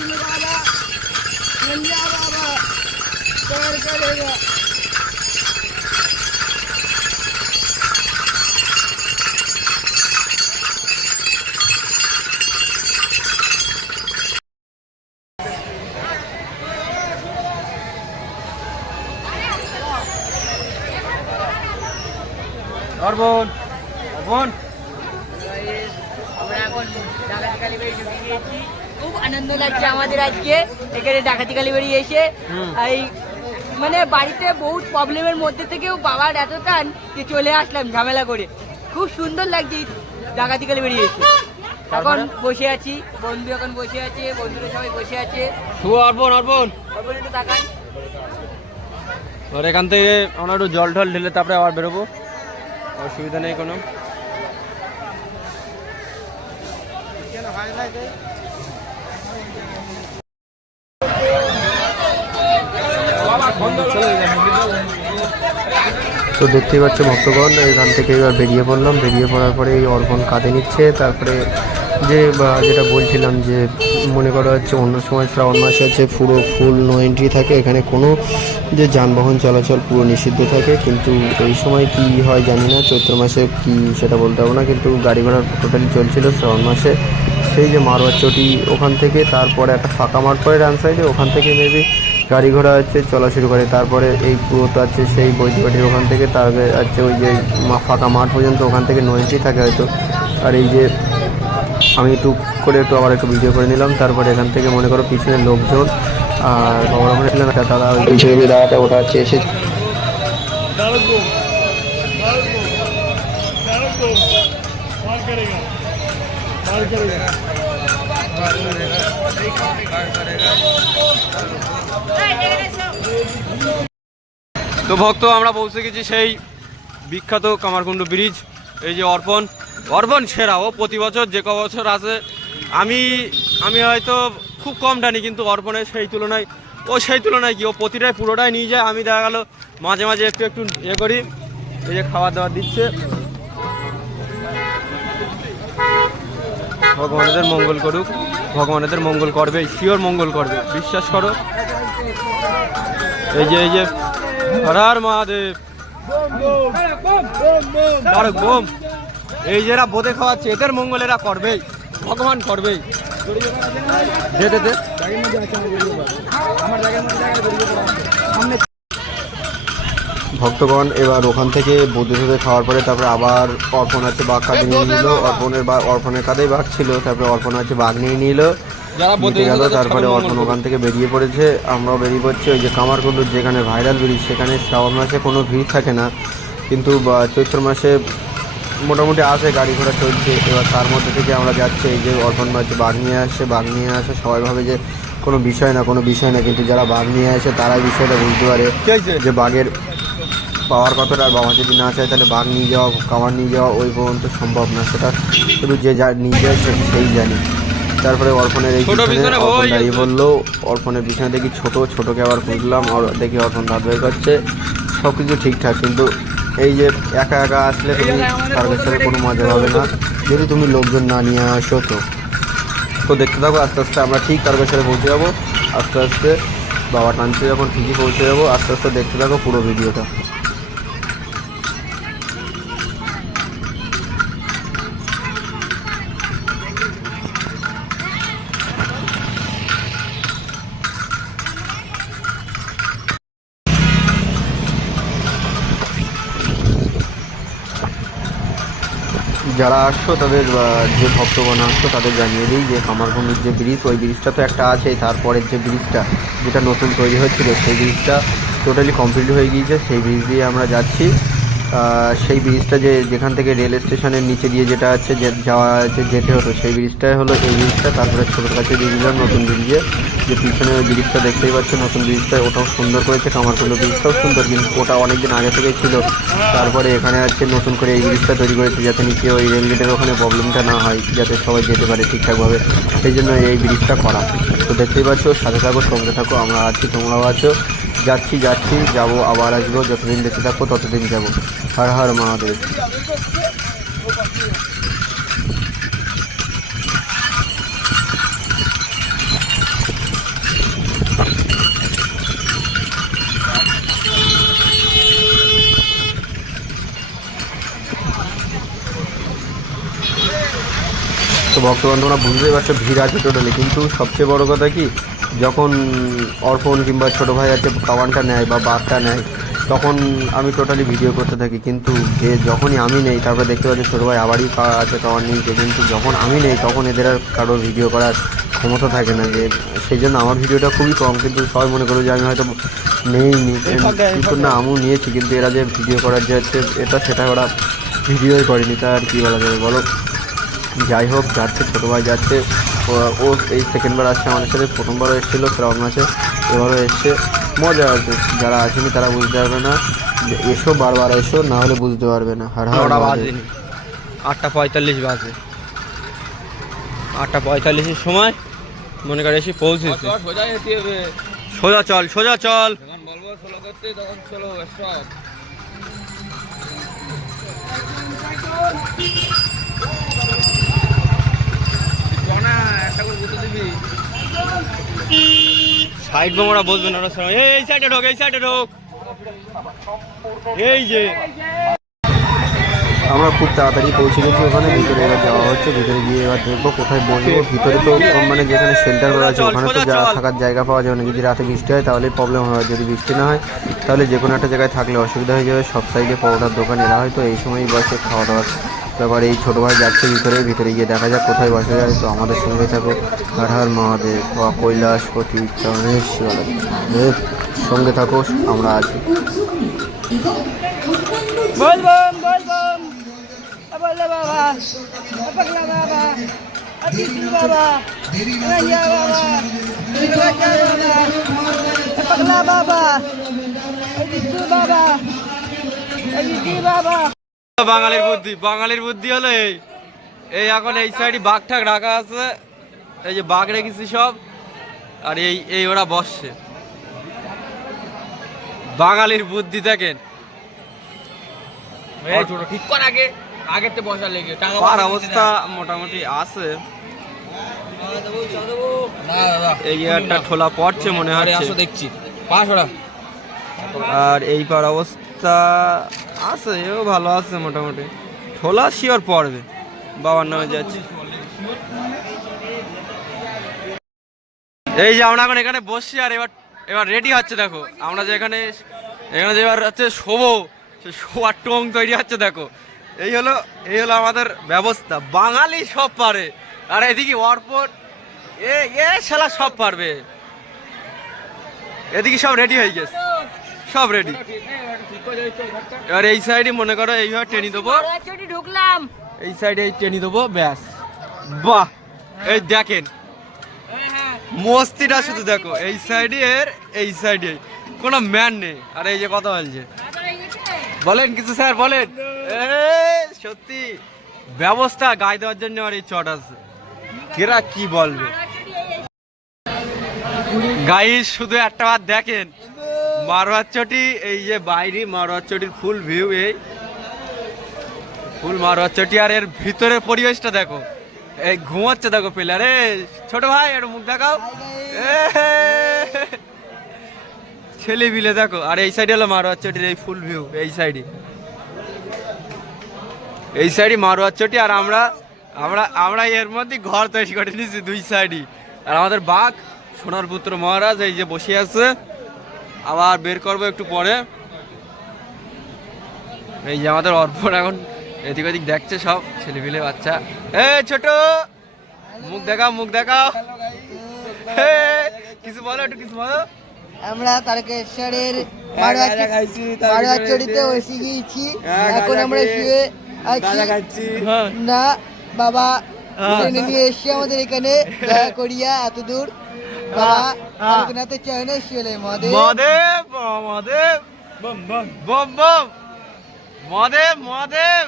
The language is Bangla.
वाला पंजाब तैयार करेगा। और बोल बोल আমরা এখন ডাকাতি কালীবাড়ি ঢুকে গিয়েছি। খুব আনন্দ লাগছে আমাদের আজকে এখানে ডাকাতি কালীবাড়ি এসে। এই মানে বাড়িতে বহুত প্রবলেমের মধ্যে থেকেও বাবার এত টান যে চলে আসলাম ঝামেলা করে। খুব সুন্দর লাগছে ডাকাতি কালীবাড়ি এসে। এখন বসে আছি, বন্ধু এখন বসে আছে, বন্ধুরা সবাই বসে আছে। অর্পণ অর্পণ অর্পণ একটু তাকান। আর এখান থেকে আমরা একটু জল ঢল ঢেলে তারপরে আবার বেরোবো, অসুবিধা নেই কোনো। তো দেখতেই পাচ্ছ ভক্তগণ, এখান থেকে এবার বেরিয়ে পড়লাম। বেরিয়ে পড়ার পরে এই অর্পণ কাঁধে নিচ্ছে। তারপরে যেটা বলছিলাম যে মনে করা হচ্ছে অন্য সময় শ্রাবণ মাসে আছে পুরো ফুল নো এন্ট্রি থাকে, এখানে কোনো যে যানবাহন চলাচল পুরো নিষিদ্ধ থাকে। কিন্তু এই সময় কি হয় জানি না, চৈত্র মাসে কি সেটা বলতে পারবো না, কিন্তু গাড়ি ঘোড়া টোটালি চলছিল শ্রাবণ মাসে। সেই যে মারোয়ার চটি ওখান থেকে, তারপরে একটা ফাঁকা মাঠ পড়ে ডান সাইডে, ওখান থেকে মেবি গাড়ি ঘোড়া হচ্ছে চলা শুরু করে। তারপরে এই পুরোটা আছে সেই বৈদ্যবাটির ওখান থেকে, তারপরে আছে ওই যে ফাঁকা মাঠ পর্যন্ত, ওখান থেকে নো এন্ট্রি থাকে হয়তো। আর এই যে আমি একটু আবার একটু ভিডিও করে নিলাম। তারপরে এখান থেকে মনে করো পিছনে লোকজন আর বাবার ওখানে ছিলেন একটা দাদা, ওই ছবি দাদাটা ওটা হচ্ছে এসে তো ভক্ত আমরা পৌঁছে গেছি সেই বিখ্যাত কামারকুণ্ড ব্রিজ। এই যে অর্পণ সেরা, ও প্রতি বছর যে ক বছর আছে আমি হয়তো খুব কম টানি, কিন্তু অর্পণের সেই তুলনায় কি ও প্রতিটাই পুরোটাই নিয়ে যায়। আমি দেখা গেল মাঝে মাঝে একটু করি। এই যে খাবার দাবার দিচ্ছে, ভগবানেদের মঙ্গল করুক, ভগবানেদের মঙ্গল করবে, শিওর মঙ্গল করবে, বিশ্বাস করো। এই যে হর হর মহাদেব, বোম। এই যে এরা বোধে খাওয়াচ্ছে, এদের মঙ্গল এরা করবেই, ভগবান করবেই। ভক্তগণ এবার ওখান থেকে বৌদ্ধ খাওয়ার পরে তারপরে আবার অর্পণ আছে বাঘ কাঁধে নিয়ে নিল। অর্পণের কাঁধেই বাঘ ছিল, তারপরে অর্পণ আছে বাঘ নিয়ে নিল, নিতে গেল। তারপরে অর্পণ ওখান থেকে বেরিয়ে পড়েছে, আমরাও বেরিয়ে পড়ছি। ওই যে কামারকুণ্ডুর যেখানে ভাইরাল ব্রিজ, সেখানে শ্রাবণ মাসে কোনো ভিড় থাকে না, কিন্তু চৈত্র মাসে মোটামুটি আসে, গাড়ি ঘোড়া চলছে। এবার তার মধ্যে থেকে আমরা যাচ্ছি, এই যে অর্পণ বাড়ছে বাঘ নিয়ে আসে। সবাই ভাবে যে কোনো বিষয় না, কিন্তু যারা বাঘ নিয়ে আসে তারাই বিষয়টা বুঝতে পারে যে বাঘের পাওয়ার কতটা। আর বাবা যদি না চায় তাহলে বাঘ নিয়ে যাওয়া, কামার নিয়ে যাওয়া ওই পর্যন্ত সম্ভব না, সেটা শুধু যে নিয়ে যায় সেই জানি। তারপরে অর্পণের এই পিছনে অর্পণ দাঁড়িয়ে বললো, অর্পণের পিছনে দেখি ছোটোকে আবার খুঁজলাম, দেখি অর্পণ দাঁত বের করছে, সব কিছু ঠিকঠাক। কিন্তু এই যে একা আসলে তুমি সার্ভিসের কোনো মজা হবে না যদি তুমি লোকজন না নিয়ে আসো। তো দেখতে থাকো, আস্তে আস্তে আমরা ঠিক তারকেশ্বরে পৌঁছে যাবো। আস্তে আস্তে বাবা টানছে যখন ঠিকই পৌঁছে যাবো। আস্তে আস্তে দেখতে থাকো পুরো ভিডিওটা। যারা আসছো তাদের, যে ভক্তগণ আসছো তাদের জানিয়ে দিই যে কামারকুণ্ডুর যে ব্রিজ, ওই ব্রিজটা তো একটা আছেই, তারপরের যে ব্রিজটা যেটা নতুন তৈরি হচ্ছিল সেই ব্রিজটা টোটালি কমপ্লিট হয়ে গিয়েছে। সেই ব্রিজ দিয়ে আমরা যাচ্ছি। সেই ব্রিজটা যেখান থেকে রেল স্টেশনের নিচে দিয়ে যেটা আছে যেতে হতো, সেই ব্রিজটাই হলো এই ব্রিজটা। তারপরে ছোটোর কাছে দিয়ে দিলাম নতুন ব্রিজে, যে পিছনে ওই ব্রিজটা দেখতেই পাচ্ছ নতুন ব্রিজটা, ওটাও সুন্দর করেছে। কামারকুণ্ড ব্রিজটাও সুন্দর, কিন্তু ওটা অনেকদিন আগে থেকেই ছিল। তারপরে এখানে আছে নতুন করে এই ব্রিজটা তৈরি করেছে, যাতে নিচে ওই রেলগেটের ওখানে প্রবলেমটা না হয়, যাতে সবাই যেতে পারে ঠিকঠাকভাবে, সেই জন্য এই ব্রিজটা করা। তো দেখতেই পাচ্ছ, সাথে থাকো, সঙ্গে থাকো, আমরা আছি, তোমরাও আছো। যাচ্ছি যাবো, আবার আসবো, যতদিন বেঁচে থাকবো ততদিন যাবো। হর হর মহাদেব। ভক্তগণ তোমরা বুঝতেই পারছো ভিড় আছে টোটালি। কিন্তু সবচেয়ে বড় কথা কি, যখন অর্পণ কিংবা ছোটো ভাই আছে কাওয়ানটা নেয় বা বাঘটা নেয়, তখন আমি টোটালি ভিডিও করতে থাকি। কিন্তু যে যখনই আমি নেই, তারপরে দেখতে পাচ্ছি ছোটো ভাই আবারই আছে কাওয়ান নিয়েছে, কিন্তু যখন আমি নেই তখন এদের আর কারোর ভিডিও করার ক্ষমতা থাকে না। যে সেই জন্য আমার ভিডিওটা খুবই কম। কিন্তু সবাই মনে করো যে আমি হয়তো নেইনি, কিন্তু না আমিও নিয়েছি। কিন্তু এরা যে ভিডিও করার যে হচ্ছে এটা সেটা ওরা ভিডিওই করেনি, তা আর কী বলা যাবে বলো। যাই হোক, যাচ্ছে ছোটো ভাই যাচ্ছে, ও এই সেকেন্ডবার আসছে আমাদের সাথে। প্রথমবারও এসেছিলো শ্রাবণ মাসে, এবারও এসছে। মজা আছে, যারা আসেনি তারা বুঝতে পারবে না। যে এসো, বারবার এসো, না হলে বুঝতে পারবে না। হার হার বাজেনি, 8:45 বাজে। 8:45-এর সময় মনে করে এসে পৌঁছেছে। সোজা চল, সোজা চল। সাইড বোমরা বসবে না, এই সাইডে ঢোক, এই সাইডে ঢোক। এই যে আমরা খুব তাড়াতাড়ি পৌঁছে গেছি ওখানে। ভিতরে এবার যাওয়া হচ্ছে, ভিতরে গিয়ে এবার দেখবো কোথায় বসবো। ভিতরে তো মানে যেখানে শেল্টার করা আছে ওখানে তো থাকার জায়গা পাওয়া যাবে না। যদি রাতে বৃষ্টি হয় তাহলে প্রবলেম হয়, যদি বৃষ্টি না হয় তাহলে যে কোনো একটা জায়গায় থাকলে অসুবিধা হয়ে যাবে। সব সাইডে পরোটার দোকান এরা হয়তো এই সময়ই বসে খাওয়া দাওয়ার ব্যাপার। এই ছোটো ভাই যাচ্ছে ভিতরে গিয়ে দেখা যাক কোথায় বসা যায়। তো আমাদের সঙ্গে থাকো। হর হর মহাদেব বা কৈলাসপতি চরণের শিবালয় সঙ্গে থাকো, আমরা আছি। বলবম বলবম, বলে বাবা, পাগলা বাবা, আদিতি বাবা, রাজা বাবা, পাগলা বাবা, আদিতি বাবা, আদিতি বাবা। বাঙালির বুদ্ধি, বাঙালির বুদ্ধি হলো এই এখন এই সাইডে বাঘ ঠাক রাখা আছে। এই যে বাঘ রেখেছি সব, আর এই ওরা বসছে। বাঙালির বুদ্ধি দেখেন। ঠিক কর আগে, আগের তো বসা লেগে পার অবস্থা মোটামুটি আছে। এই একটা ঠোলা পড়ছে মনে হয়, দেখছি পাশ ওরা। আর এই পার অবস্থা আছে, এও ভালো আছে মোটামুটি। ঠোলা শিওর পড়বে, বাবার নামে যাচ্ছে। এই যে আমরা এখন এখানে বসছি, আর এবার রেডি হচ্ছে। দেখো আমরা যে এখানে যে এবার হচ্ছে শোবো, সে শোয়ার টং তৈরি হচ্ছে। দেখো এই হলো আমাদের ব্যবস্থা। বাঙালি সব পারে। আর এদিকে অর্পণ এ শালা সব পারবে। এদিকে সব রেডি হয়ে গেছে, সব রেডি। এবার এই সাইডে মনে করো এইভাবে টেনে দেবো, ঢুকলাম এই সাইডে টেনে দেবো, ব্যাস। বাহ, এই দেখেন মস্তিটা শুধু দেখো। এই সাইডে কোনো ম্যান নেই। আর এই যে কথা বলছে, বলেন কিছু স্যার, বলেন। সত্যি ব্যবস্থা গায়ে দেওয়ার জন্য আর এই চট আছে, এরা কি বলবে। গায়ে শুধু একটা বার দেখেন মারোয়ার চটি, এই যে বাইরে মারোয়ার চটির ফুল ভিউ, এই ফুল মারোয়ার চটি। আর এর ভিতরের পরিবেশটা দেখো, এই ঘুমাচ্ছে দেখো পিলারে। ছোট ভাই একটু মুখ দেখাও, ছেলে বিলে দেখো। আর এই সাইডে হলো মারোয়ার চটির এই ফুল ভিউ। এই সাইডে মারোয়ার চটি। আর আমরা এর মধ্যে ঘর তৈরি করে নিয়েছি দুই সাইডই। আর আমাদের বাঘ সোনার পুত্র মহারাজ এই যে বসে আছে, আবার বের করবো একটু পরে। এই যে আমাদের অর্পণ এখন এদিক ওদিক দেখছে সব ছেলেপিলে বাচ্চা। ছোট মুখ দেখাও, কিছু বলো, একটু কিছু বলো। আমরা তারকেশ্বরের মারোয়ার চড়িতে বসে গিয়েছি। এখন আমরা শুয়ে আছি না, বাবা ট্রেনে নিয়ে এসছে আমাদের এখানে দয়া করিয়া এত দূর। বাবা লোকনাথের চরণে শুয়ে মহাদেব মহাদেব মহাদেব মহাদেব।